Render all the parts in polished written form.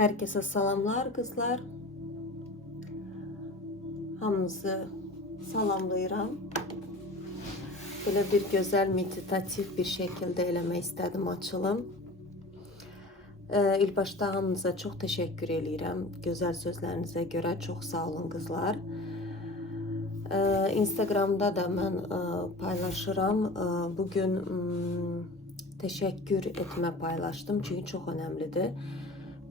Herkese salamlar kızlar. Hamınızı salamlayıram. Böyle bir güzel meditatif bir şekilde eləmək istədim açılım. İlk başta hamınıza çox təşəkkür edirəm. Gözəl sözlərinizə görə çox sağ olun kızlar. Instagramda da mən paylaşıram. Bugün təşəkkür etmə paylaşdım çünkü çox önəmlidir.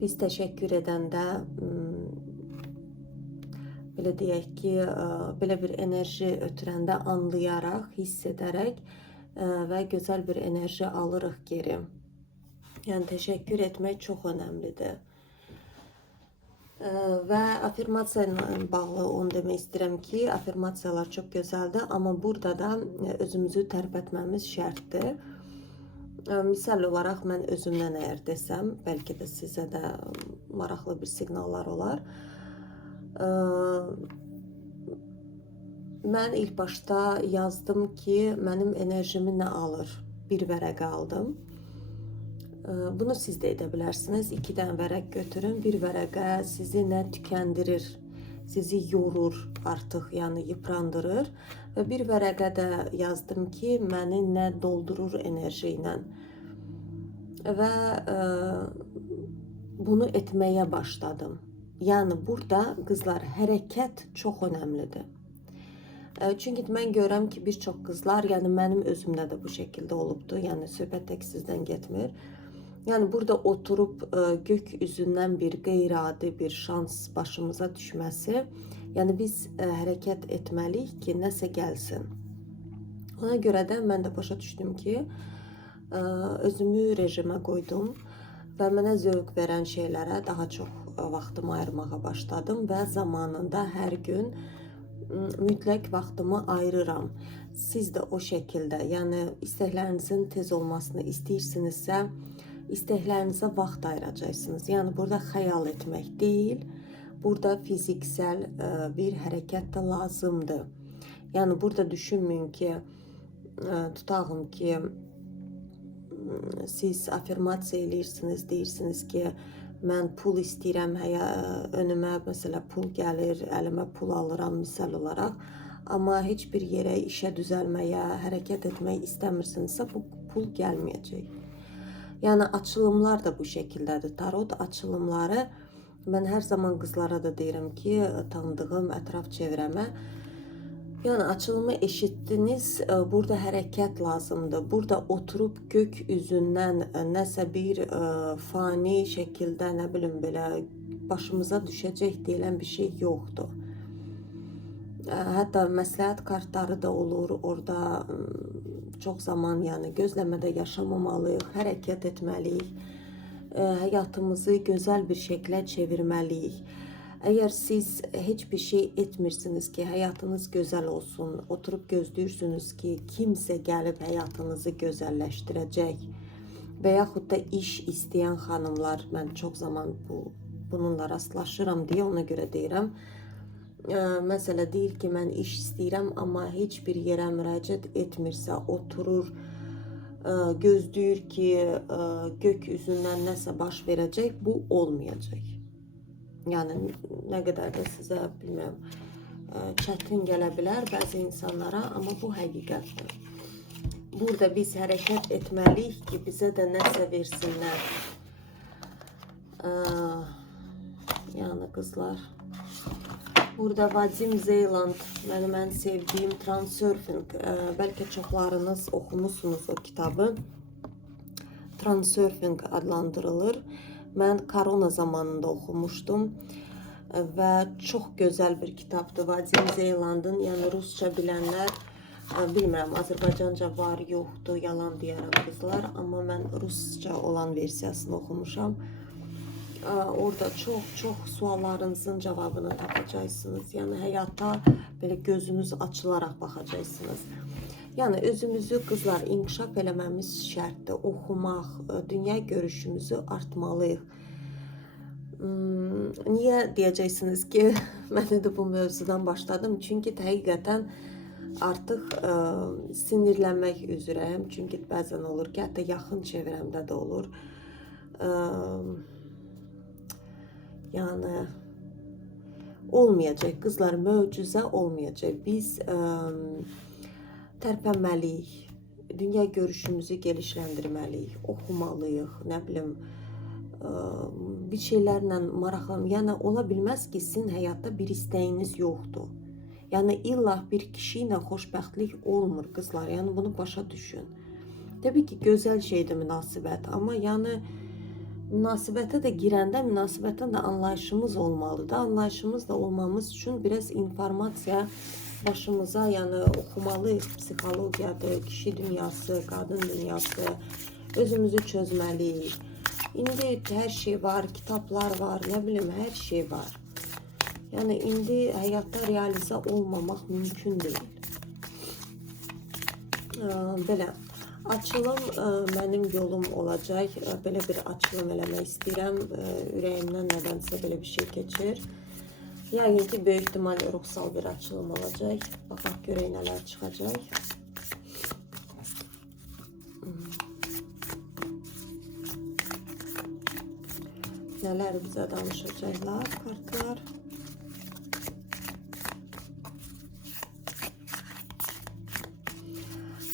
Biz təşəkkür edəndə belə deyək ki, belə bir enerji ötürəndə anlayaraq, hiss edərək və gözəl bir enerji alırıq geri. Yəni təşəkkür etmək çox önəmlidir. Və afirmasiya ilə bağlı onu demək istəyirəm ki, afirmasiyalar çox gözəldir, amma burada da özümüzü tərpətməmiz şərtdir. Misal olaraq mən özümdən əgər desəm, bəlkə də sizə də maraqlı bir siqnallar olar. Mən ilk başta yazdım ki, mənim enerjimi nə alır? Bir vərəqə aldım. Bunu siz də edə bilərsiniz. 2 dənə vərəq götürün. Bir vərəqə sizi nə tükəndirir, sizi yorur artıq, yəni yıprandırır. Və bir vərəqə də yazdım ki, məni nə doldurur enerji ilə. Və bunu etməyə başladım. Yəni burada qızlar hərəkət çox önəmlidir. Çünki mən görürəm ki, bir çox qızlar, yəni mənim özümdə də bu şəkildə olubdu. Yəni söhbət tək sizdən getmir. Yəni burada oturub gökyüzündən bir qeyri-adi bir şans başımıza düşməsi, yəni biz hərəkət etməliyik ki, nəsə gəlsin. Ona görə də mən də başa düşdüm ki, özümü rejimə qoydum və mənə zövq verən şeylərə daha çox vaxtımı ayırmağa başladım və zamanında hər gün mütləq vaxtımı ayırıram. Siz də o şəkildə, yəni istəklərinizin tez olmasını istəyirsinizsə, istəklərinizə vaxt ayıracaqsınız. Yəni burada xəyal etmək deyil, burada fiziksel bir hərəkət də lazımdır. Yəni burada düşünməyin ki, tutağım ki, siz afirmasiya eləyirsiniz, deyirsiniz ki, mən pul istəyirəm, önümə məsələ pul gəlir, əlimə pul alıram misal olaraq, amma heç bir yerə işə düzəlməyə, hərəkət etmək istəmirsinizsə, bu pul gəlməyəcək. Yəni açılımlar da bu şəkildədir. Tarot açılımları mən hər zaman qızlara da deyirəm ki, tanıdığım ətraf çevrəmə, yəni açılımı eşitdiniz, burada hərəkət lazımdır. Burada oturub gökyüzündən nəsə bir fani şəkildə, nə bilim belə başımıza düşəcək deyilən bir şey yoxdur. Hətta məsləhət kartları da olur orada. Çox zaman yəni gözləmədə yaşamamalıyıq, hərəkət etməliyik, həyatımızı gözəl bir şəklə çevirməliyik. Əgər siz heç bir şey etmirsiniz ki, həyatınız gözəl olsun, oturub gözləyirsiniz ki, kimsə gəlib həyatınızı gözəlləşdirəcək və yaxud da iş istəyən xanımlar, mən çox zaman bununla rastlaşıram deyə ona görə deyirəm. Məsələ deyil ki, mən iş istəyirəm, amma heç bir yerə müraciət etmirsə, oturur, gözləyir ki, gökyüzündən nəsə baş verəcək, bu olmayacaq. Yəni, nə qədər də sizə, bilmirəm, çətin gələ bilər bəzi insanlara, amma bu həqiqətdir. Burada biz hərəkət etməliyik ki, bizə də nəsə versinlər. Yəni, qızlar. Burada Vadim Zeland, mənim ən sevdiyim Transurfing, bəlkə çoxlarınız oxumuşsunuz o kitabı. Transurfing adlandırılır. Mən korona zamanında oxumuşdum və çox gözəl bir kitabdır. Vadim Zelandın, yəni rusca bilənlər, bilmirəm, Azərbaycanca var, yoxdur, yalan deyərəm qızlar, amma mən rusca olan versiyasını oxumuşam. Orada çox suallarınızın cavabını tapacaqsınız. Yəni həyata belə gözünüz açılaraq baxacaqsınız. Yəni özümüzü qızlar inkişaf eləməmiz şərtdir. Oxumaq, dünya görüşümüzü artmalıyıq. Niyə deyəcəksiniz ki, mən də bu mövzudan başladım? Çünki həqiqətən artıq sinirlənmək üzrəyəm. Çünki bəzən olur ki, hətta yaxın çevrəmdə də olur. Yani olmayacak. Kızlar, möcüzə olmayacak. Biz tərpənməliyik. Dünya görüşümüzü genişləndirməliyik. Oxumalıyıq, nə bilim, bir şeylərlə maraqlan. Yəni ola bilməz ki, sizin həyatda bir istəyiniz yoxdur. Yəni illa bir kişi ilə xoşbəxtlik olmur qızlar. Yəni bunu başa düşün. Təbii ki, gözəl şeydir münasibət, amma yəni münasibətə də girəndə münasibətə də anlayışımız olmalıdır. Anlayışımız da olmamız üçün biraz informasiya başımıza, yəni oxumalıyıq. Psixologiyadır, kişi dünyası, qadın dünyası, özümüzü çözməliyik. İndi hər şey var, kitablar var, nə bilim, hər şey var. Yəni indi həyatda realizə olmamaq mümkün deyil. Belə açılım mənim yolum olacaq. Belə bir açılım eləmək istəyirəm. Ürəyimdən nədənsə belə bir şey keçir. Yəqin ki, böyük ihtimal ruhsal bir açılım olacaq. Baxaq görək nələr çıxacaq. Nələr bizə danışacaqlar kartlar.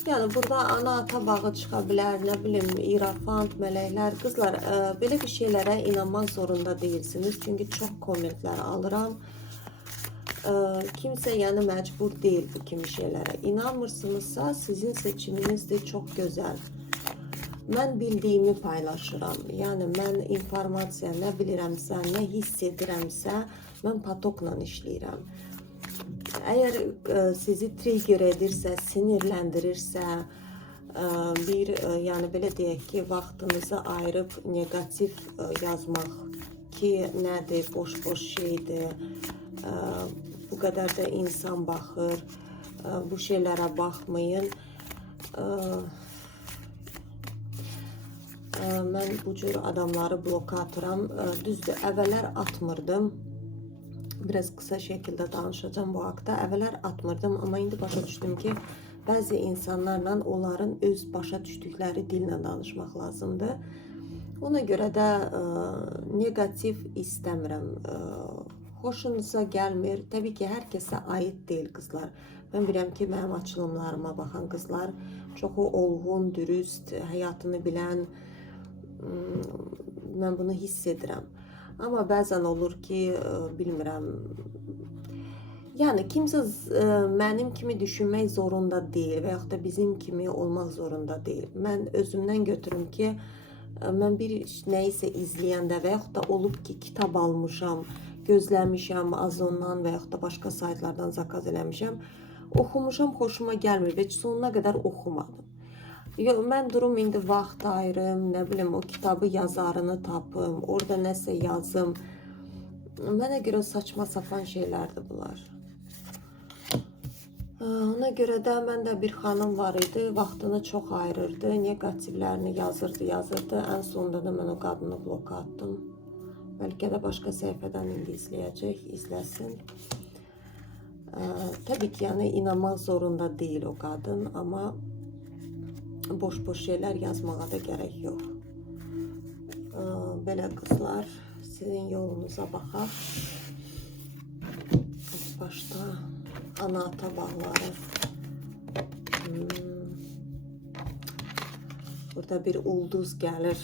Yəni burada ana-ata bağı çıxa bilər, nə bilim, irafant, mələklər. Qızlar, belə bir şeylərə inanmaq zorunda deyilsiniz. Çünki çox kommentlər alıram. Kimsə yəni məcbur deyil bu kimi şeylərə. İnanmırsınızsa sizin seçiminizdir, çox gözəl. Mən bildiyimi paylaşıram. Yəni mən informasiya nə bilirəmsə, nə hiss edirəmsə, mən patokla işləyirəm. Əgər sizi trigger edirsə, sinirləndirirsə, bir yəni belə deyək ki, vaxtınızı ayırıb negativ yazmaq ki, nədir, boş-boş şeydir. Bu qədər də insan baxır. Bu şeylərə baxmayın. Mən bu cür adamları bloka atıram. Düzdür, əvvəllər atmırdım. Biraz qısa şəkildə danışacağım bu haqda. Əvvəllər atmırdım, amma indi başa düşdüm ki, bəzi insanlarla onların öz başa düşdükləri dillə danışmaq lazımdır. Ona görə də negativ istəmirəm. Xoşunuza gəlmir. Təbii ki, hər kəsə aid deyil qızlar. Mən bilirəm ki, mənim açılımlarıma baxan qızlar çoxu olğun, dürüst, həyatını bilən, mən bunu hiss edirəm. Amma bəzən olur ki, bilmirəm, yəni kimsə mənim kimi düşünmək zorunda deyil və yaxud da bizim kimi olmaq zorunda deyil. Mən özümdən götürüm ki, mən bir nəyisə izləyəndə və yaxud da olub ki, kitab almışam, gözləmişəm, Azondan və yaxud da başqa saytlardan zakaz eləmişəm, oxumuşam, xoşuma gəlmir və sonuna qədər oxumadım. Mən durum indi vaxt ayırım, nə bilim, o kitabı yazarını tapım, orada nəsə yazım. Mənə görə saçma sapan şeylərdir bunlar. Ona görə də məndə bir xanım var idi, vaxtını çox ayırırdı, negativlərini yazırdı. Ən sonunda da mən o qadını bloka atdım. Bəlkə də başqa səhifədən indi izləyəcək, izləsin. Təbii ki, yəni inanmaq zorunda deyil o qadın, amma boş-boş şeylər yazmağa da gərək yox. Belə qızlar, sizin yolunuza baxaq. Başda ana-ata bağları. Burada bir ulduz gəlir.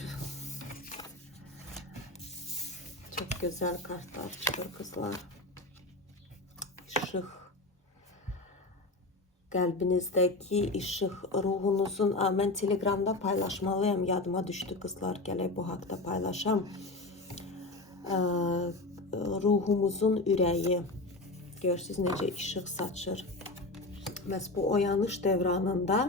Çox gözəl kartlar çıxır qızlar. İşıq. Qəlbinizdəki işıq, ruhunuzun, mən Telegramda paylaşmalıyım, yadıma düşdü qızlar, gələk bu haqda paylaşam. Ruhumuzun ürəyi, görürsünüz necə işıq saçır. Məhz bu oyanış dövranında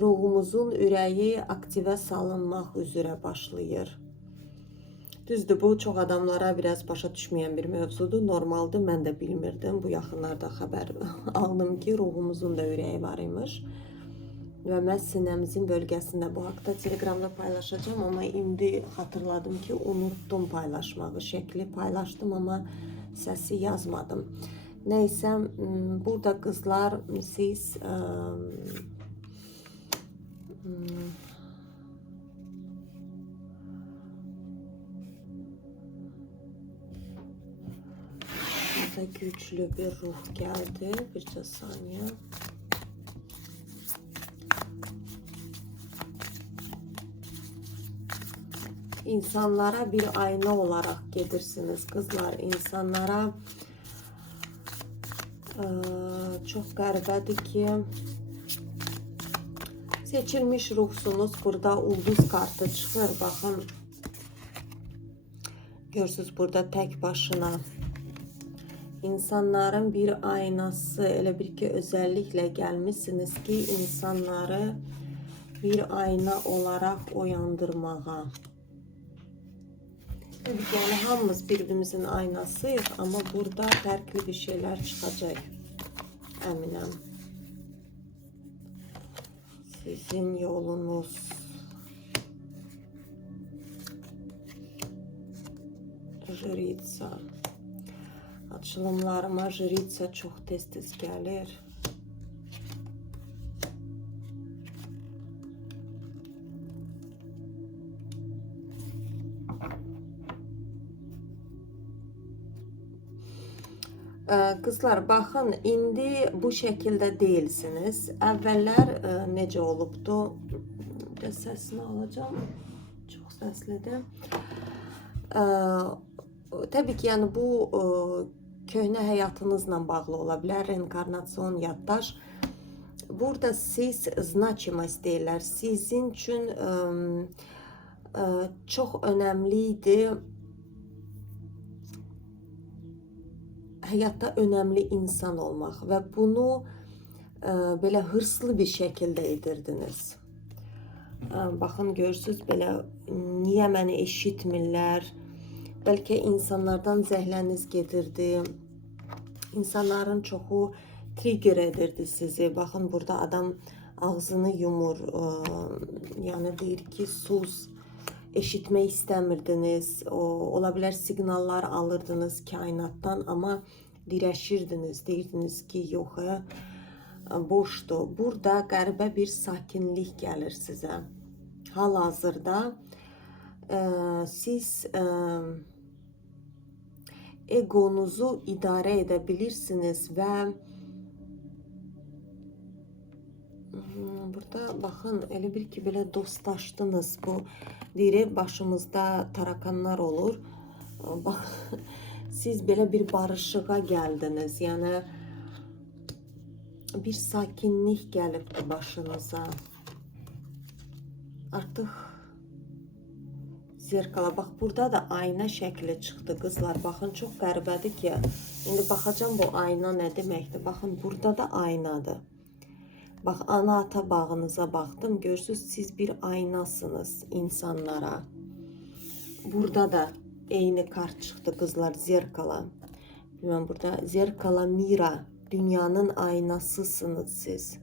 ruhumuzun ürəyi aktivə salınmaq üzrə başlayır. Düzdür, bu çox adamlara biraz başa düşməyən bir mövzudur, normaldır, mən də bilmirdim. Bu yaxınlarda xəbər aldım ki, ruhumuzun da ürəyi var imiş. Və mən sinəmizin bölgəsində bu haqda Telegramda paylaşacağım, amma indi xatırladım ki, unutdum paylaşmağı. Şəkli paylaşdım, amma səsi yazmadım. Nəysə, burada qızlar, siz güçlü bir ruh geldi. Bircə saniye. İnsanlara bir ayna olarak gelirsiniz kızlar. İnsanlara çok qəribədir ki, seçilmiş ruhsunuz. Burada ulduz kartı çıxır. Baxın, görürsünüz burada tek başına. İnsanların bir aynası, elə bir ki özellikle gelmişsiniz ki insanları bir ayna olarak uyandırmağa. Tabii ki yani hamımız birbirimizin aynasıyız ama burada farklı bir şeyler çıkacak. Eminim. Sizin yolunuz. Jüritsa. Açılımlarıma Jüritsa çok tez gelir. Kızlar bakın, indi bu şekilde değilsiniz. Evveller necə olubdu? Bir sesini alacağım. Çok seslidir. Tabii ki yani bu köhnə həyatınızla bağlı ola bilər. Reinkarnasyon yaddaş. Burada siz значимость deyirlər. Sizin üçün çok önemliydi. Hayatta önemli insan olmak ve bunu böyle hırslı bir şekilde edirdiniz. Bakın görürsünüz böyle, niye beni eşitmirlər? Belki insanlardan zəhləniz gedirdi. İnsanların çoxu trigger edirdi sizi. Bakın burada adam ağzını yumur. Yani deyir ki sus. Eşitmək istəmirdiniz. Ola bilər siqnallar alırdınız kainatdan ama dirəşirdiniz. Deyirdiniz ki yox, boşdur. Burada qəribə bir sakinlik gəlir sizə. Hal-hazırda siz egonuzu idarə edə bilirsiniz və burada bakın elə bir ki belə dostlaşdınız. Bu deyir başımızda tarakanlar olur. Bak, siz belə bir barışığa gəldiniz. Yəni bir sakinlik gəlib başınıza. Artıq zerkala. Bak burada da ayna şəkli çıxdı kızlar. Bakın çok qəribədir ki. İndi baxacağım bu ayna nə deməkdir. Bakın burada da aynadır. Bak ana ata bağınıza baktım. Görürsünüz siz bir aynasınız insanlara. Burada da eyni kart çıktı kızlar. Zerkala. Bilmem burada zerkala mira. Dünyanın aynasısınız siz.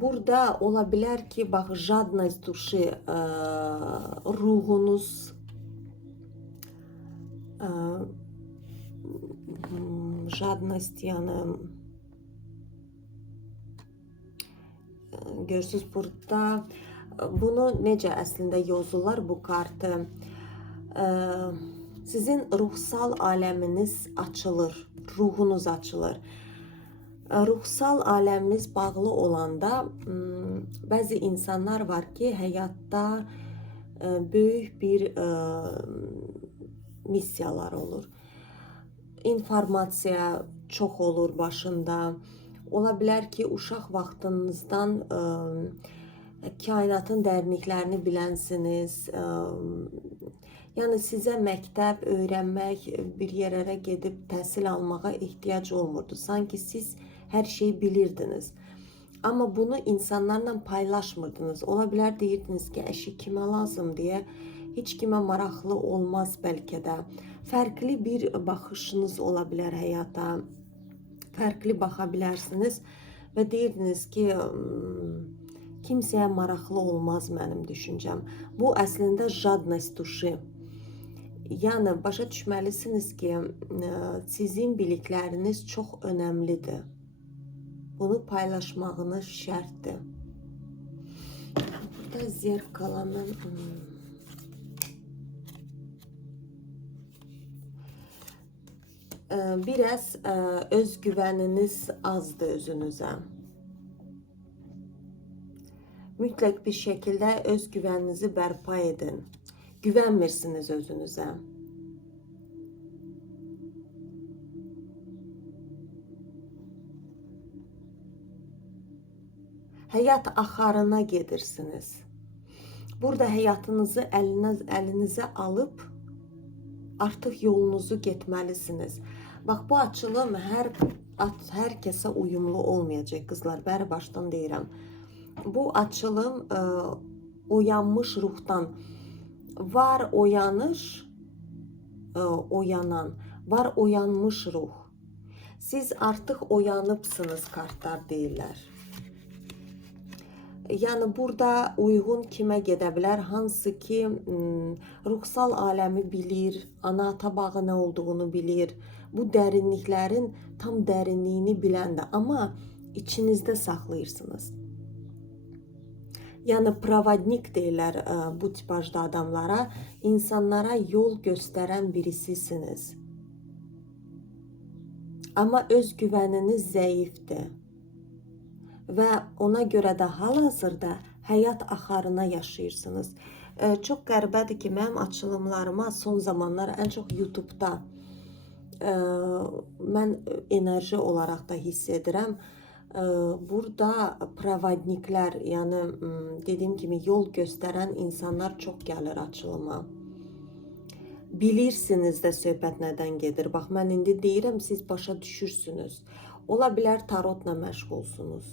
Burada olabilir ki bak jadность duşi, ruhunuz jadность yani görürsünüz burada bunu necə əslində yozurlar bu kartı. Sizin ruhsal aləminiz açılır, ruhunuz açılır. Ruhsal aləminiz bağlı olanda bəzi insanlar var ki həyatda böyük bir missiyalar olur. İnformasiya çox olur başında. Ola bilər ki uşaq vaxtınızdan kainatın dərinliklərini bilənsiniz. Yəni sizə məktəb, öyrənmək, bir yerlərə gedib təhsil almağa ehtiyac olmurdu. Sanki siz hər şeyi bilirdiniz. Ama bunu insanlarla paylaşmırdınız. Ola bilər deyirdiniz ki əşi kimə lazım deyə. Heç kimə maraqlı olmaz bəlkə də. Fərqli bir baxışınız ola bilər həyata. Fərqli baxa bilərsiniz və deyirdiniz ki kimsəyə maraqlı olmaz mənim düşüncəm. Bu əslində jadность duşi. Yəni başa düşməlisiniz ki sizin bilikləriniz çox önəmlidir. Bunu paylaşmağınız şərtdir. Burada zerkalanın Biraz özgüveniniz azdı özünüze. Mütləq bir şəkildə özgüvəninizi bərpa edin. Güvənmirsiniz özünüzə. Həyat axarına gedirsiniz. Burada həyatınızı əlinizə alıb artıq yolunuzu getməlisiniz. Bax, bu açılım hər kəsə uyumlu olmayacaq qızlar. Bəri başdan deyirəm. Bu açılım oyanmış ruhdan var, oyanış, oyanan, var oyanmış ruh. Siz artıq oyanıbsınız, kartlar deyirlər. Yəni burada uyğun kimə gedə bilər? Hansı ki ruhsal aləmi bilir, ana-ata bağı nə olduğunu bilir. Bu dərinliklərin tam dərinliyini biləndə, amma içinizdə saxlayırsınız. Yəni provodnik deyirlər bu tipajda adamlara, insanlara yol göstərən birisisiniz. Amma özgüvəniniz zəifdir. Və ona görə də hal-hazırda həyat axarına yaşayırsınız. Çox qəribədir ki, mənim açılımlarıma son zamanlar ən çox YouTube-da mən enerji olaraq da hiss edirəm. Burada provodniklər, yəni dediyim kimi yol göstərən insanlar çox gəlir açılıma. Bilirsiniz də söhbət nədən gedir. Bax, mən indi deyirəm, siz başa düşürsünüz. Ola bilər tarotla məşğulsunuz.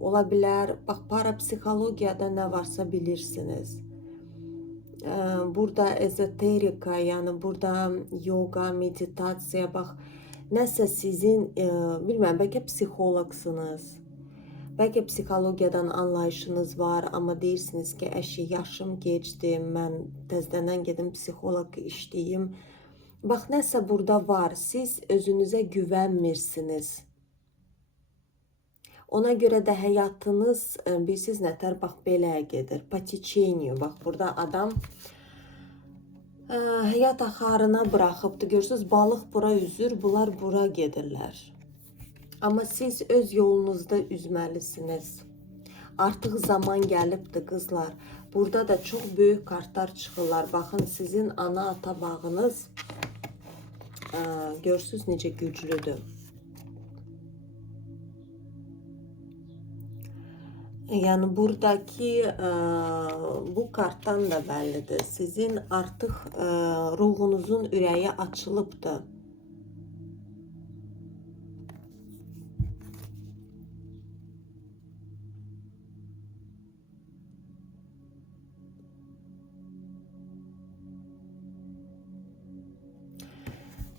Ola bilər, bax, parapsixologiyada nə varsa bilirsiniz. Burada ezoterika, yəni burada yoga, meditasiya, bax, nəsə sizin, bilməm, bəlkə psixoloqsunuz. Bəlkə psixologiyadan anlayışınız var, amma deyirsiniz ki, əşi, yaşım geçdi, mən təzədən gedim psixoloq işləyim. Bax, nəsə burada var, siz özünüzə güvənmirsiniz. Ona görə də həyatınız, bilirsiniz nətər, bax, belə gedir, po tечению. Bax, burada adam həyat axarına buraxıbdır. Görürsünüz, balıq bura üzür, bunlar bura gedirlər. Amma siz öz yolunuzda üzməlisiniz. Artıq zaman gəlibdir, qızlar. Burada da çox böyük kartlar çıxırlar. Baxın, sizin ana-ata bağınız, görürsünüz necə güclüdür. Yəni buradakı bu kartdan da bəllidir. Sizin artıq ruhunuzun ürəyi açılıbdır.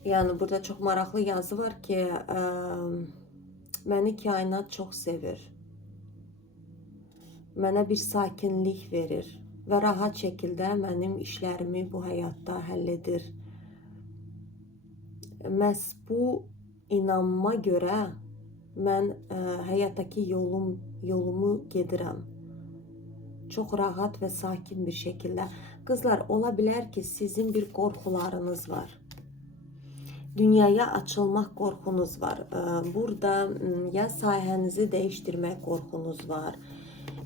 Yəni burada çox maraqlı yazı var ki, məni kainat çox sevir. Mənə bir sakinlik verir və rahat şəkildə mənim işlərimi bu həyatda həll edir. Məhz bu inanma görə mən həyatdakı yolumu gedirəm. Çox rahat və sakin bir şəkildə. Qızlar, ola bilər ki, sizin bir qorxularınız var. Dünyaya açılmaq qorxunuz var. Burada ya sahənizi dəyişdirmək qorxunuz var.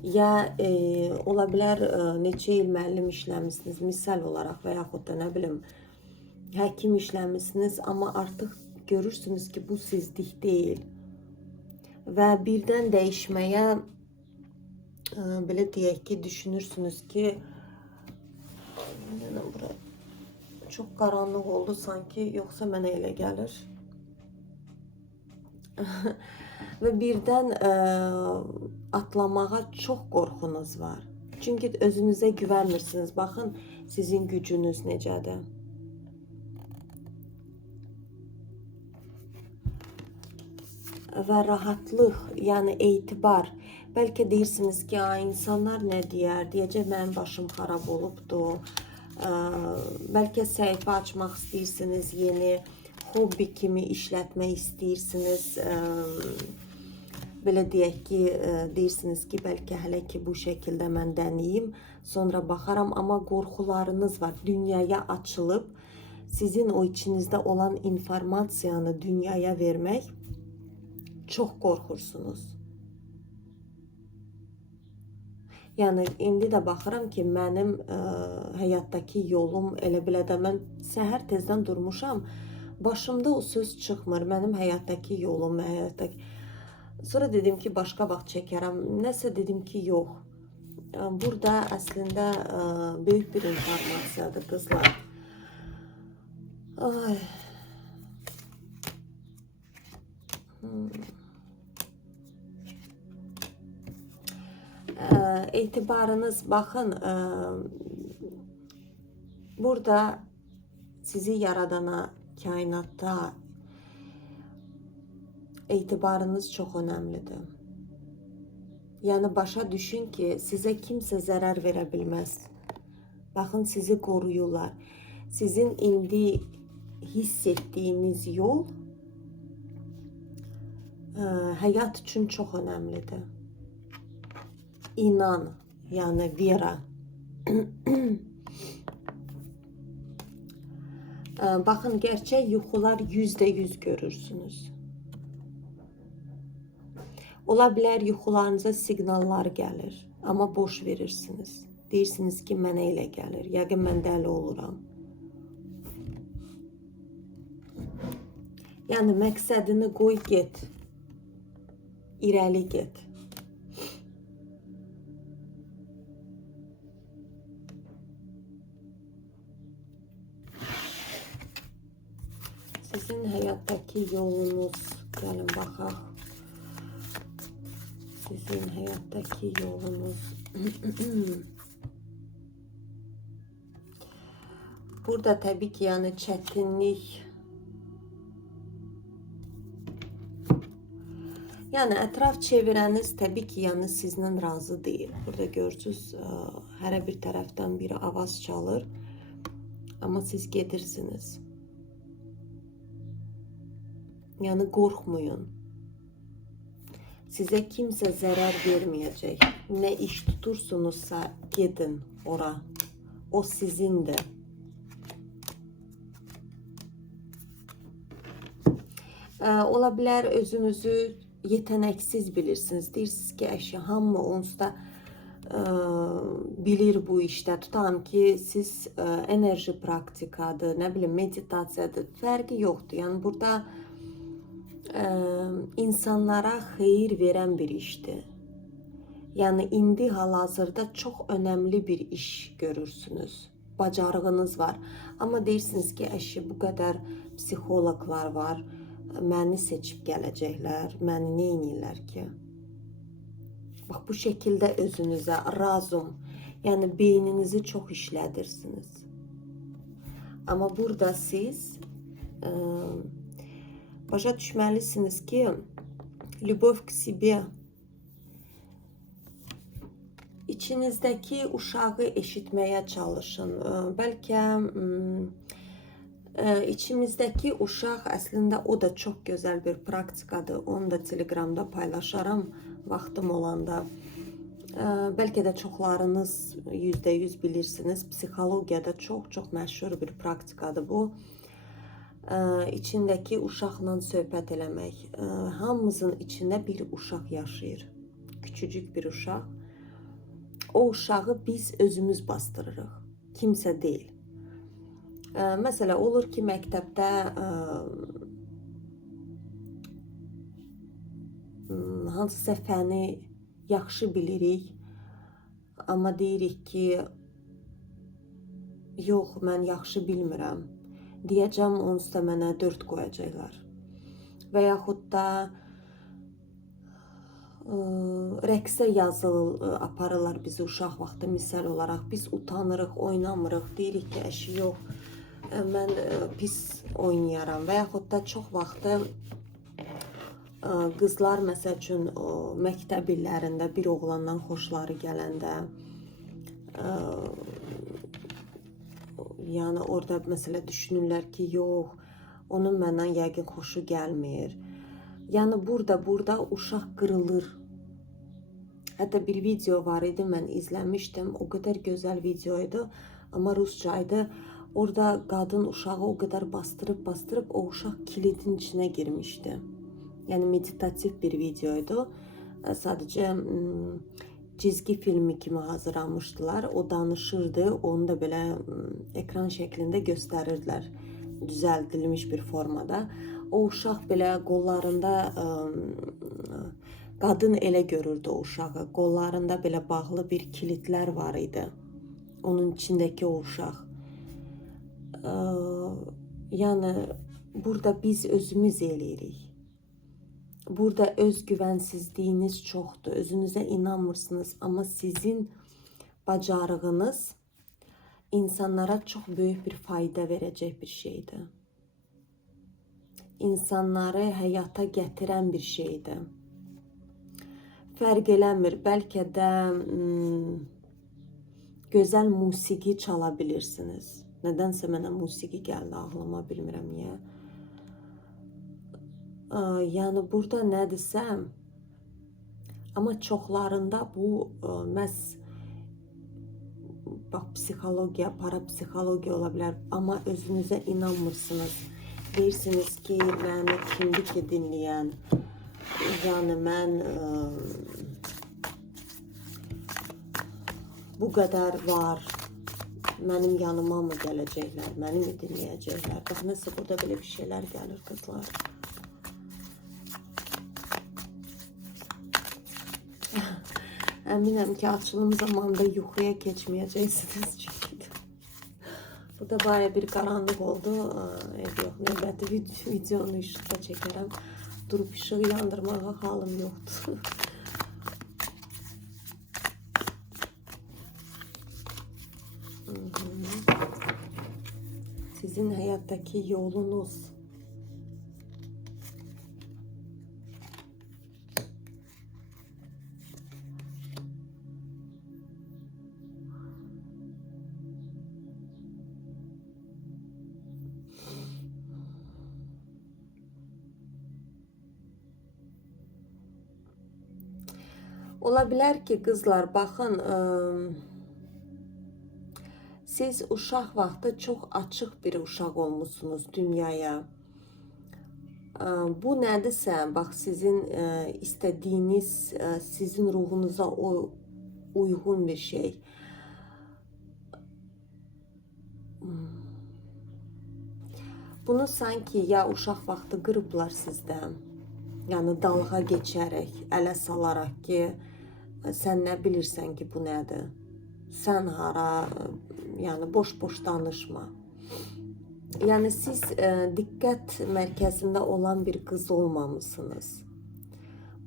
Ya ola bilər neçə il müəllim işləmişsiniz, misal olaraq və yaxud da nə bilim, həkim işləmişsiniz, amma artıq görürsünüz ki, bu sizlik deyil. Və birdən dəyişməyə, belə deyək ki, düşünürsünüz ki, bura çox qaranlıq oldu sanki, yoxsa mənə elə gəlir. Və birdən atlamağa çox qorxunuz var. Çünki özünüzə güvənmirsiniz. Baxın, sizin gücünüz necədir. Və rahatlıq, yəni etibar. Bəlkə deyirsiniz ki, insanlar nə deyər? Deyəcək, mənim başım xarab olubdur. Bəlkə səhifə açmaq istəyirsiniz, yeni hobbi kimi işlətmək istəyirsiniz. Belə deyək ki, deyirsiniz ki, bəlkə hələ ki bu şəkildə mən dəniyim, sonra baxaram, amma qorxularınız var. Dünyaya açılıb, sizin o içinizde olan informasiyanı dünyaya vermek çok korkursunuz. Yani indi də baxıram ki, mənim həyatdakı yolum elə belə də mən səhər tezdən durmuşam. Başımda o söz çıxmır. Mənim həyatdakı yolum, həyatdakı. Sonra dedim ki, başqa vaxt çəkərəm. Nəsə dedim ki, yox. Burada əslində böyük bir informasiyadır qızlar. Ay. Etibarınız, baxın, burada sizi yaradana, kainatda etibarınız çox önəmlidir. Yəni başa düşün ki, sizə kimsə zərər verə bilməz. Baxın, sizi qoruyurlar. Sizin indi hiss etdiyiniz yol həyat üçün çox önəmlidir. İnan, yəni vera. Baxın, gerçək yuxular %100 görürsünüz. Ola bilər yuxularınıza siqnallar gəlir, amma boş verirsiniz. Deyirsiniz ki, mənə elə gəlir, yəqin mən dəli oluram. Yəni məqsədini qoy, get. İrəli get. Sizin həyatdakı yolunuz, gəlin baxaq. Sizin həyatdakı yolunuz. Burada təbii ki, yəni çətinlik. Yəni ətraf çevirəniz təbii ki, yəni sizlə razı deyil. Burada görürsünüz, hər bir tərəfdən biri avaz çalır. Amma siz gedirsiniz. Yəni qorxmayın. Sizə kimsə zərər verməyəcək. Nə iş tutursunuzsa gedin ora. O sizindir. Ola bilər özünüzü yetənəksiz bilirsiniz. Deyirsiniz ki, əşya hamı onsuz da bilir bu işdə. Tutalım ki, siz enerji praktikadır, nə bilim meditasiyadır. Fərqi yoxdur. Yəni burada insanlara xeyir verən bir işdir. Yəni indi hal-hazırda çox önəmli bir iş görürsünüz. Bacarığınız var. Amma deyirsiniz ki, əşi bu qədər psixoloqlar var. Məni seçib gələcəklər. Məni nə edirlər ki? Bax, bu şəkildə özünüzə razum, yəni beyninizi çox işlədirsiniz. Amma burada siz başa düşməlisiniz ki, любовь к себе, içinizdəki uşağı eşitməyə çalışın. Bəlkə içimizdəki uşaq əslində o da çox gözəl bir praktikadır. Onu da Telegramda paylaşaram vaxtım olanda. Bəlkə də çoxlarınız %100 bilirsiniz. Psixologiyada çox məşhur bir praktikadır bu. İçindəki uşaqla söhbət eləmək. Hamımızın içində bir uşaq yaşayır. Küçücük bir uşaq. O uşağı biz özümüz bastırırıq. Kimsə deyil. Məsələ olur ki, məktəbdə hansısa fəni yaxşı bilirik. Amma deyirik ki, yox, mən yaxşı bilmirəm. Deyəcəm, onsuz da mənə 4 qoyacaqlar. Və yaxud da rəqsə aparırlar bizi uşaq vaxtı misal olaraq. Biz utanırıq, oynamırıq, deyirik ki, əşi yox, mən pis oynayaram. Və yaxud da çox vaxtı qızlar məsəl üçün məktəb illərində bir oğlandan xoşları gələndə, yəni orada məsələ düşünürlər ki, yox, onun məndən yəqin xoşu gəlmir. Yəni burada uşaq qırılır. Hətta bir video var idi, mən izləmişdim. O qədər gözəl video idi, amma ruscaydı. Orada qadın uşağı o kadar bastırıp o uşaq kilidin içine girmişti. Yani meditatif bir videoydu. Sadece çizgi filmi kimi hazırlamışdılar. O danışırdı. Onu da böyle ekran şeklinde göstərirdilər. Düzəldilmiş bir formada. O uşaq belə qollarında qadın elə görürdü o uşağı. Qollarında belə bağlı bir kilitlər var idi. Onun içindeki o uşaq. Yani burada biz özümüz eləyirik. Burada özgüvensizliğiniz çoxdur. Özünüzə inanmırsınız. Ama sizin bacarığınız insanlara çok büyük bir fayda verecek bir şeydir. İnsanları həyata gətirən bir şeydir. Fərq eləmir. Bəlkə də gözəl musiqi çalabilirsiniz. Nədənsə mənə musiqi gəldi ağlıma, bilmirəm niyə. Yəni burada nədirsə, amma çoxlarında bu məhz psixologiya, parapsixologiya ola bilər, amma özünüzə inanmırsınız. Deyirsiniz ki, məni kimdir ki dinləyən? Yəni mən bu qədər var. Mənim yanıma mı gələcəklər? Məni mi dinləyəcəklər? Bax, nəsə burada belə bir şeylər gəlir qızlar. Əminəm ki, açılım zamanında yuxuya keçməyəcəksiniz çünki. Bu da baya bir qaranlıq oldu. Ev yox, növbəti videonu işıqda çəkərəm. Durub işığı yandırmağa halım yoxdur. Sizin hayattaki yolunuz. Ola bilər ki, qızlar, baxın, siz uşaq vaxtı çox açıq bir uşaq olmuşsunuz dünyaya. Bu nədirsə, bax, sizin istədiyiniz, sizin ruhunuza uyğun bir şey. Bunu sanki ya uşaq vaxtı qırıblar sizdən, yəni dalğa geçərək, ələ salaraq ki, sən nə bilirsən ki, bu nədir? Sən hara, yəni boş-boş danışma. Yəni siz diqqət mərkəzində olan bir qız olmamışsınız.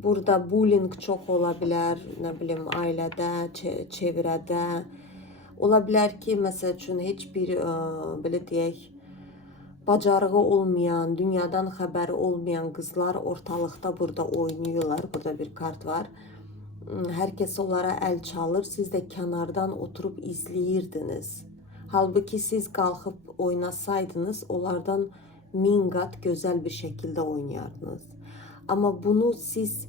Burada bullying çox ola bilər, nə bilim, ailədə, çevrədə. Ola bilər ki, məsəl üçün heç bir, belə deyək, bacarığı olmayan, dünyadan xəbəri olmayan qızlar ortalıqda burada oynayırlar. Burada bir kart var. Hər kəs onlara əl çalır, siz də kənardan oturub izləyirdiniz. Halbuki siz qalxıb oynasaydınız, onlardan 1000 qat gözəl bir şəkildə oynayardınız. Amma bunu siz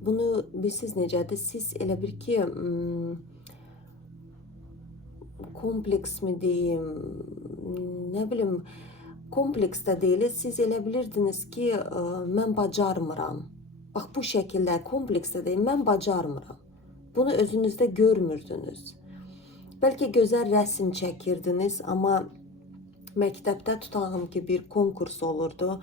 bunu bilirsiniz necədir? Siz elə bir ki kompleks mi deyim, nə bilim, kompleks də deyil, siz elə bilirdiniz ki, mən bacarmıram. Bax, bu şəkildə kompleks də deyil, mən bacarmıram. Bunu özünüzdə görmürdünüz. Bəlkə gözəl rəsm çəkirdiniz, amma məktəbdə tutağım ki, bir konkurs olurdu.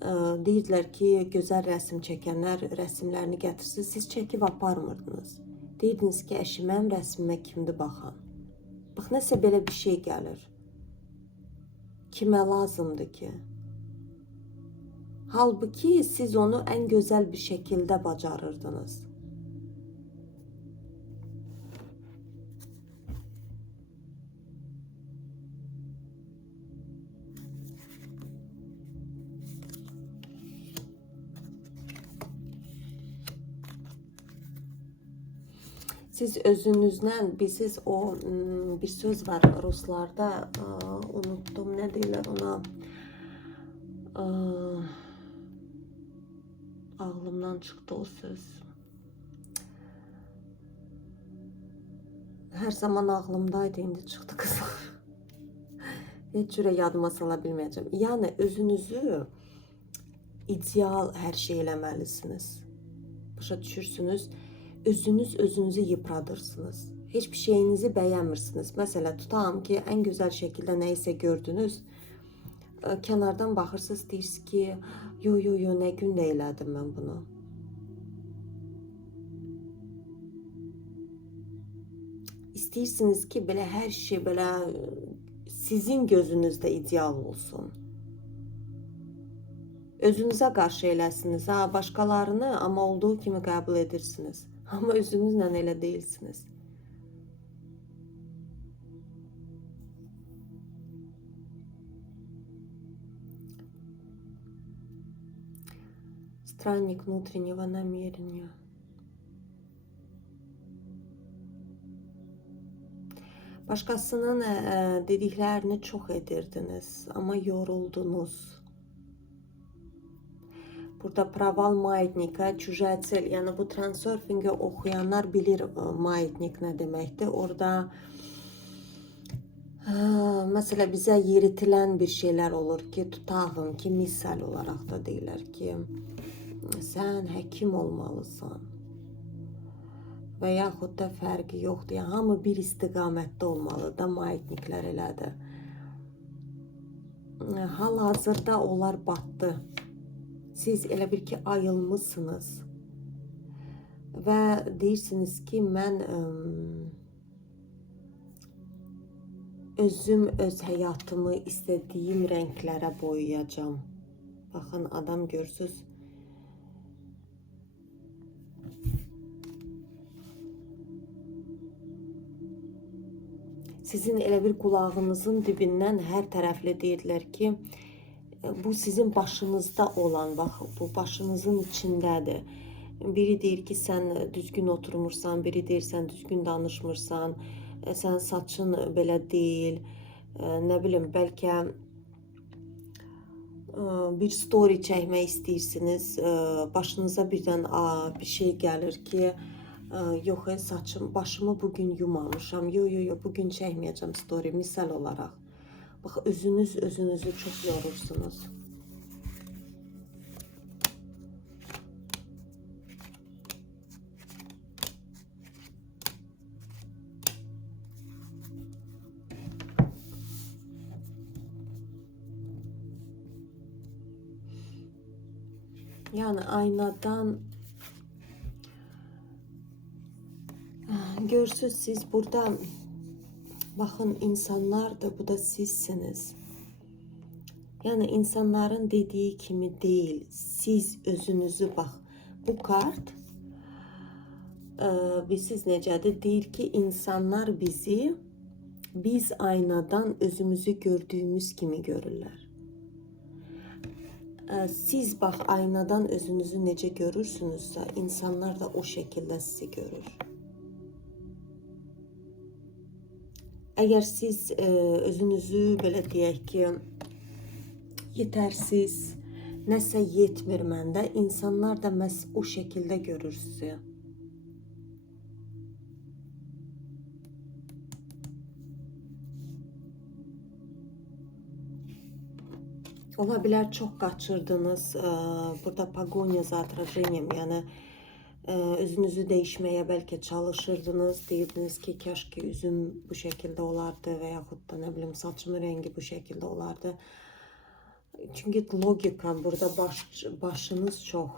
Deyirdilər ki, gözəl rəsm çəkənlər rəsmlərini gətirsiniz, siz çəkib aparmırdınız. Deyirdiniz ki, əşi, mənim rəsmimə kimdir baxan? Bax, nəsə belə bir şey gəlir. Kimə lazımdır ki? Halbuki siz onu ən gözəl bir şəkildə bacarırdınız. Siz özünüzdən, siz o bir söz var Ruslarda, unuttum, nə deyirlər ona, ağlımdan çıxdı o söz. her zaman ağlımdaydı, indi çıxdı qızlar. Heç cürə yadıma sala bilməyəcəm. Yəni özünüzü ideal hər şey eləməlisiniz. Başa düşürsünüz? Özünüzü yıpradırsınız. Heç bir şeyinizi bəyənmirsiniz. Məsələn, tutalım ki, ən gözəl şəkildə nə isə gördünüz. Kənardan baxırsınız, deyirsiniz ki, yo, nə gündə elədim mən bunu. İstəyirsiniz ki, belə hər şey belə sizin gözünüzdə ideal olsun. Özünüzə qarşı eləsiniz, başqalarını amma olduğu kimi qəbul edirsiniz. Amma özünüzlə elə deyilsiniz. Странник внутреннего намерения. Başqasının dediklərini çox edirdiniz, amma yoruldunuz. Burada proval maятника, чужая цель. Yəni bu transurfingi oxuyanlar bilir maятник nə deməkdir. Orada məsələ bizə yeritilən bir şeylər olur ki, tutağım ki, misal olaraq da deyirlər ki, sən həkim olmalısan. Və yaxud da fərqi yoxdur. Yəni, hamı bir istiqamətdə olmalı da maятniklər elədir. Hal-hazırda onlar batdı. Siz elə bir ki, ayılmışsınız. Və deyirsiniz ki, mən özüm öz həyatımı istədiyim rənglərə boyayacağım. Baxın, adam görürsünüz. Sizin elə bir qulağınızın dibindən hər tərəfli deyirlər ki, bu sizin başınızda olan, bax, bu başınızın içindədir. Biri deyir ki, sən düzgün oturmursan, biri deyir, sən düzgün danışmırsan, sən saçın belə deyil, nə bilim, bəlkə bir story çəkmək istəyirsiniz, başınıza birdən bir şey gəlir ki, yox, saçım, başımı bugün yumamışam, yo, bugün çəkməyəcəm story, misal olaraq. Bax, özünüzü çox yorursunuz. Yəni aynadan görürsünüz, siz burada baxın, insanlardır, bu da sizsiniz. Yəni insanların dediyi kimi deyil, siz özünüzü, bax, bu kart bilsiz necədir, deyir ki, insanlar biz aynadan özümüzü gördüyümüz kimi görürlər. Siz bax, aynadan özünüzü necə görürsünüzsə, insanlar da o şəkildə sizi görür. Əgər siz özünüzü, belə deyək ki, yetərsiz, nəsə yetmir məndə, insanlar da məhz o şəkildə görür sizi. Ola bilər çox qaçırdınız, burada pagonya za отражением, yəni özünüzü dəyişməyə bəlkə çalışırdınız, deyirdiniz ki, kaş ki üzüm bu şəkildə olardı və yaxud da nə bilim saçımın rəngi bu şəkildə olardı. Çünki logika burada başınız çox.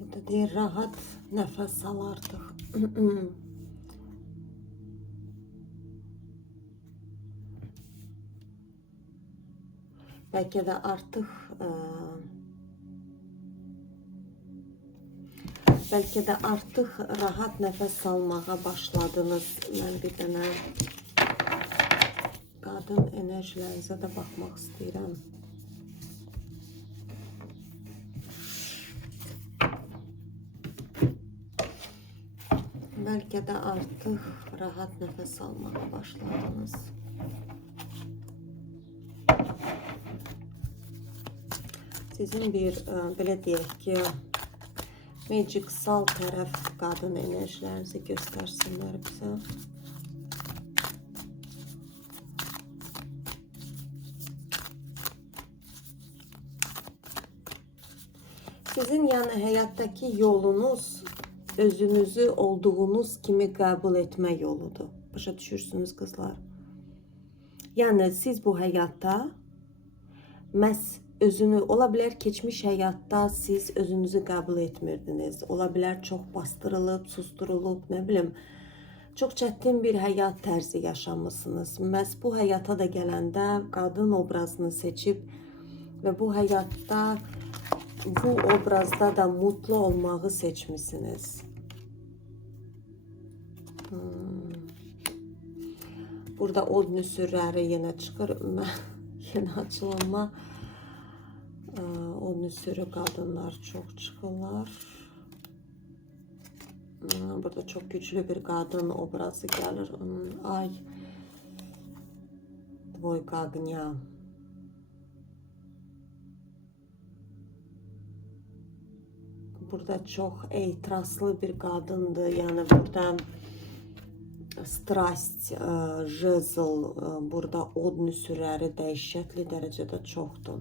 Burada deyir, rahat nəfəs al artıq. Bəlkə də artıq Belki de artık rahat nefes almaya başladınız. Ben bir dənə qadın enerjilərinizə də baxmaq istəyirəm. Belki de artık rahat nefes almaya başladınız. Sizin bir belə deyək ki, magicsal tərəf qadın enerjilərinizi göstərsinlər bizə. Sizin yəni həyatdakı yolunuz özünüzü olduğunuz kimi qəbul etmə yoludur. Başa düşürsünüz qızlar? Yəni siz bu həyatda məhz özünü, ola bilər keçmiş həyatda siz özünüzü qəbul etmirdiniz. Ola bilər çox bastırılıb, susturulub, nə bilim, çox çətin bir həyat tərzi yaşamışsınız. Məhz bu həyata da gələndə qadın obrazını seçib və bu həyatda, bu obrazda da mutlu olmağı seçmişsiniz. Burada od nüsürləri yenə çıxır. Yenə açılma. O nüsürü qadınlar çox çıxırlar. Burada çok güçlü bir qadın obrazı gəlir. Ay, Dvoyka Agnya. Burada çok etirazlı bir qadındır. Yani burada strast, jezl, burada od nüsürləri dəhşətli dərəcədə çoxdur.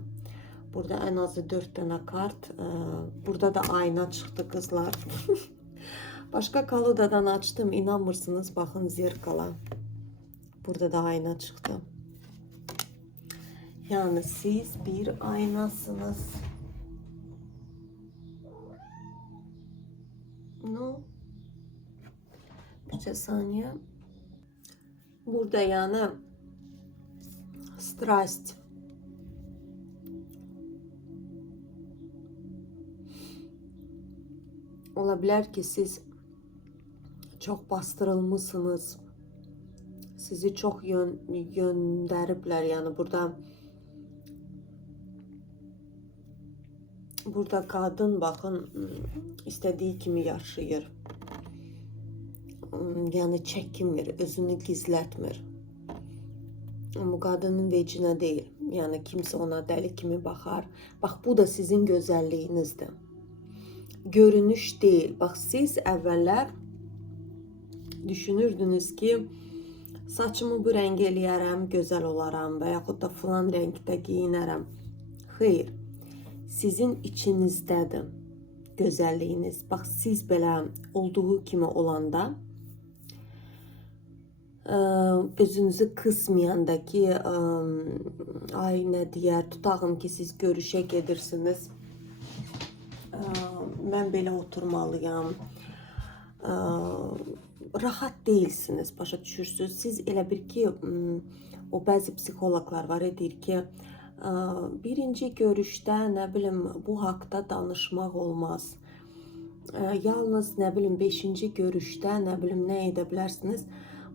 Burada en azı 4 tane kart. Burada da ayna çıktı kızlar. Başka kaludadan açtım. İnanmırsınız. Bakın zirkala. Burada da ayna çıktı. Yani siz bir aynasınız. No. Bir saniye. Burada yani strast. Olabilir ki siz çok bastırılmışsınız. Sizi çok gönderiblər. Yani burada kadın bakın istediği kimi yaşayır. Yani çekinmir, özünü gizlətmir. Bu kadının vecinə değil. Yani kimse ona deli kimi bakar. Bak bu da sizin gözəlliyinizdir. Görünüş değil. Bak siz əvvəllər düşünürdünüz ki saçımı bu rəng eləyərəm, gözəl olaram və yaxud da filan rəngdə giyinərəm. Xeyr. Sizin içinizdədir gözəlliyiniz. Bak siz belə olduğu kimi olanda özünüzü kısmayanda ki ay nə deyər, tutağım ki siz görüşə gedirsiniz. Ben belə oturmalıyam. Rahat değilsiniz, başa düşürsünüz. Siz elə bir ki, o bəzi psixologlar var edir ki, birinci görüşdə, nə bilim, bu haqda danışmaq olmaz. Yalnız, nə bilim, 5-ci görüşdə, nə bilim, nə edə bilərsiniz.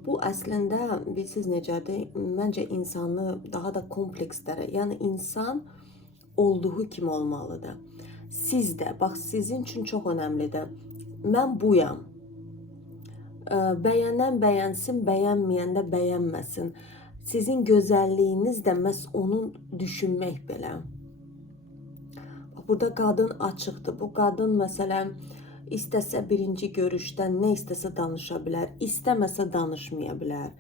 Bu əslində, bilirsiniz necədir? Məncə insanı daha da komplekslərə, yəni insan olduğu kimi olmalıdır. Siz de, bak sizin için çok önemlidir. Ben buyam. Bəyənən bəyənsin, bəyənməyən də bəyənməsin. Sizin gözəlliyiniz də məhz onun düşünmək belə. Burada qadın açıqdır. Bu qadın məsələn istəsə birinci görüşdən nə istəsə danışa bilər, istəməsə danışmaya bilər.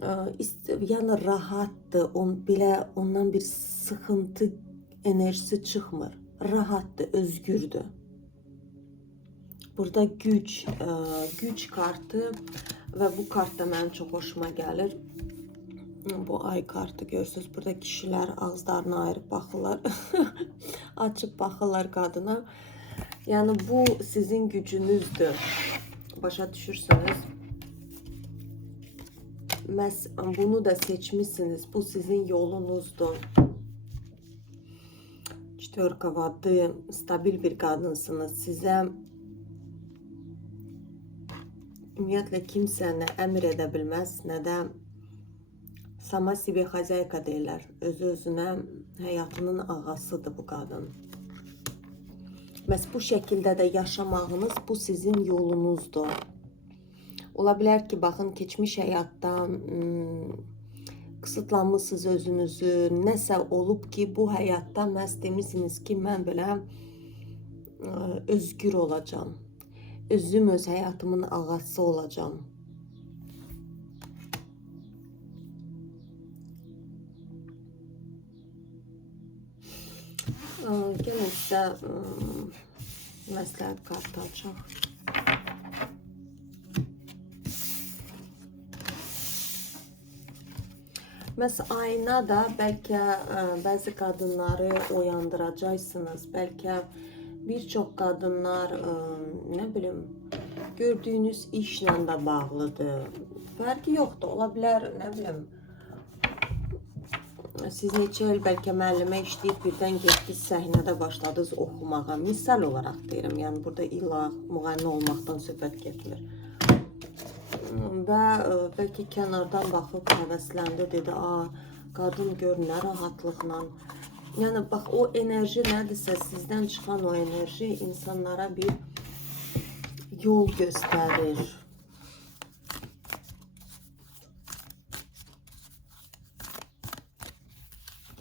Yəni rahatdır. Belə ondan bir sıxıntı enerjisi çıxmır. Rahatdır, özgürdür. Burada güç kartı ve bu kart da mənim çox hoşuma gəlir. Bu ay kartı görürsünüz. Burada kişilər ağızlarını ayırıb baxırlar. Açıb baxırlar qadına. Yəni bu sizin gücünüzdür. Başa düşürsünüz. Məhz bunu da seçmişsiniz. Bu sizin yolunuzdur. Четверка воды, stabil bir kadınsınız. Size ümumiyyətlə kimsə nə əmr edə bilməz, nə də sama sibi xazayka deyirlər. Özü-özünə həyatının ağasıdır bu qadın. Məhz bu şəkildə də yaşamağınız bu sizin yolunuzdur. Ola bilər ki, baxın, keçmiş həyatda qısıtlanmışsınız özünüzü, nəsə olub ki, bu həyatda məhz demisiniz ki, mən belə özgür olacağım. Özüm öz həyatımın ağası olacağım. Gəlin sizə məsləhət kartı açaq. Məhz ayna da bəlkə bəzi qadınları oyandıracaqsınız. Bəlkə bir çox qadınlar, nə bilim, gördüyünüz işlə də bağlıdır. Fərqi yoxdur. Ola bilər, nə bilim, siz neçə il bəlkə müəllimə işləyib birdən getdiniz səhnədə başladınız oxumağa. Misal olaraq deyirəm, yəni burada illa müğənni olmaqdan söhbət getmir. Və bəlkə kənardan baxıb həvəsləndi, dedi, qadın gör nə rahatlıqla. Yəni bax, o enerji nədirsə, sizdən çıxan o enerji insanlara bir yol göstərir.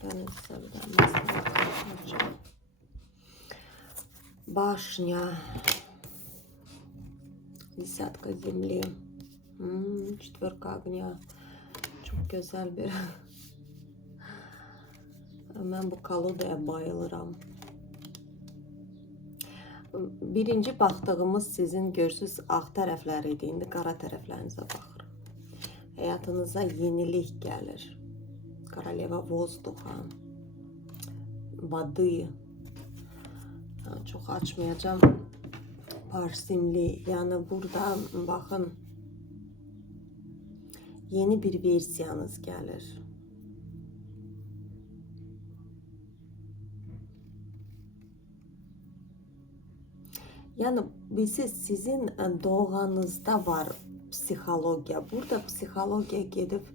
Yəni sizə bir də məsləhət kartı. Башня. Десятка земли. Четверка огня. Çok güzel bir. Mən bu kolodaya bayılıram. Birinci baxdığımız sizin görsüz ağ tərəflər idi. İndi qara tərəflərinizə baxırım. Həyatınıza yenilik gəlir. Koroleva vozduha. Vadı. Çox açmayacağım. Parsimli. Yəni burada baxın. Yeni bir versiyanız gəlir. Yəni sizin doğanızda var psixologiya. Burada psixologiya gedib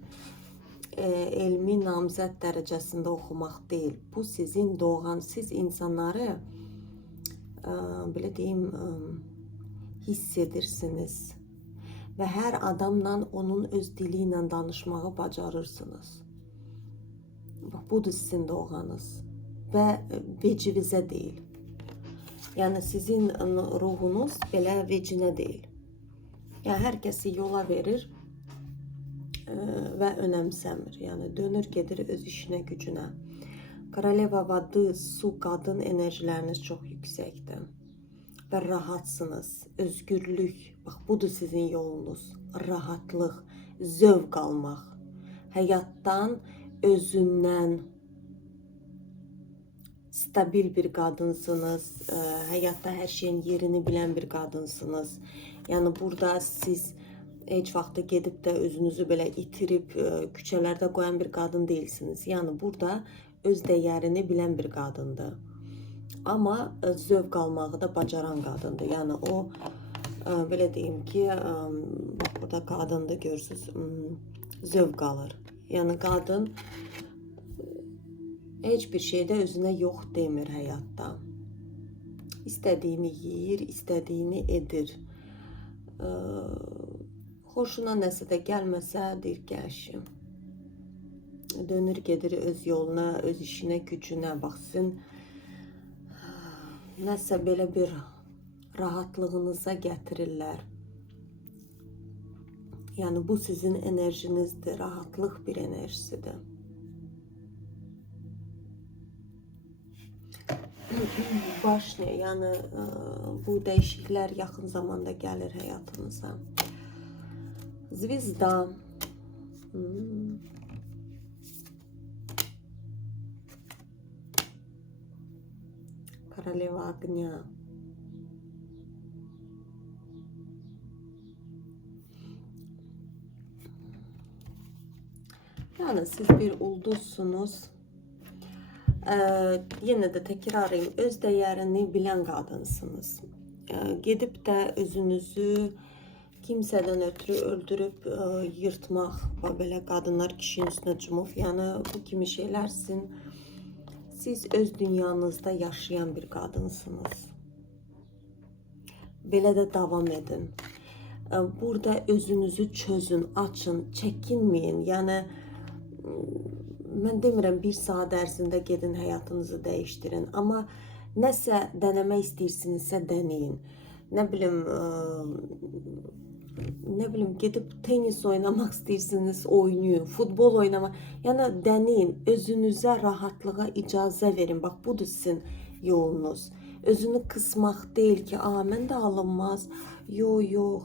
elmi namizəd dərəcəsində oxumaq deyil. Bu sizin doğan, siz insanları belə deyim, hiss edirsiniz. Və hər adamla onun öz dili ilə danışmağı bacarırsınız. Budur sizin doğanız. Və vecivizə deyil. Yəni sizin ruhunuz belə vecinə deyil. Yəni hər kəsi yola verir və önəmsəmir. Yəni dönür gedir öz işinə, gücünə. Koroleva vadı, su, qadın enerjiləriniz çox yüksəkdir. Və rahatsınız, özgürlük. Bax, budur sizin yolunuz. Rahatlıq, zövq almaq. Həyatdan, özündən stabil bir qadınsınız. Həyatda hər şeyin yerini bilən bir qadınsınız. Yəni burada siz heç vaxtda gedib də özünüzü belə itirib küçələrdə qoyan bir qadın deyilsiniz. Yəni burada öz dəyərini bilən bir qadındır. Amma zövq almağı da bacaran qadındır. Yəni o, belə deyim ki, burada qadındır, görürsünüz, zövq alır. Yəni qadın heç bir şeydə özünə yox demir həyatda. İstədiyini yeyir, istədiyini edir. Xoşuna nəsə də gəlməsə, deyir ki, əşim. Dönür gedir öz yoluna, öz işinə, gücünə. Baxsın, nəsə belə bir rahatlığınıza gətirirlər. Yəni bu sizin enerjinizdir, rahatlıq bir enerjisidir. Başne, yəni bu dəyişikliklər yaxın zamanda gəlir həyatınıza. Zvezda. Koroleva огня. Yəni siz bir ulduzsunuz. Yenə də təkrarlayım, öz dəyərini bilən qadınsınız. Gedib də özünüzü kimsədən ötürü öldürüb yırtmaq və belə qadınlar kişinin üstünə cumub, yəni bu kimi şeylər siz öz dünyanızda yaşayan bir qadınsınız. Belə də davam edin. Burada özünüzü çözün, açın, çəkinməyin. Yəni mən demirəm bir saat ərzində gedin həyatınızı dəyişdirin, amma nəsə denəmək istəyirsinizsə deneyin. Nə bilim gedib tenis oynamaq istəyirsiniz, oynayın, futbol oynamaq. Yəni deneyin, özünüzə rahatlığa icazə verin. Bax budur sizin yolunuz. Özünü qısmaq deyil ki, mən də alınmaz. Yox.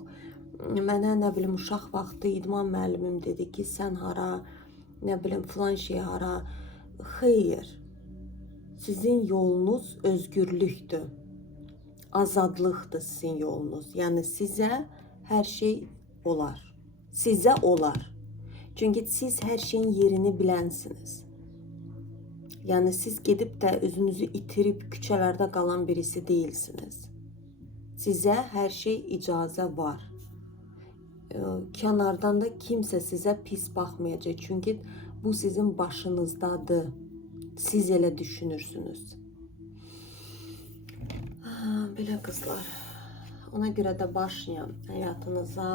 Mənə nə bilim uşaq vaxtı idman müəllimim dedi ki, sən hara, nə bilim filan şey hara. Xeyr. Sizin yolunuz özgürlükdür. Azadlıqdır sizin yolunuz. Yəni sizə hər şey olar. Sizə olar. Çünki siz hər şeyin yerini bilənsiniz. Yəni siz gedib də özünüzü itirib küçələrdə qalan birisi deyilsiniz. Sizə hər şey icazə var. Kənardan da kimsə sizə pis baxmayacaq. Çünki bu sizin başınızdadır. Siz elə düşünürsünüz. Belə qızlar. Ona görə də başlayın həyatınıza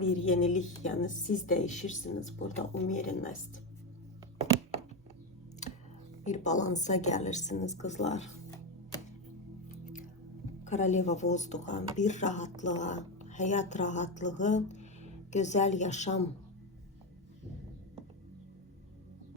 bir yenilik. Yəni siz dəyişirsiniz. Burada umyerenməzdir. Bir balansa gəlirsiniz qızlar. Koroleva vozduğa, bir rahatlığa, həyat rahatlığı, gözəl yaşam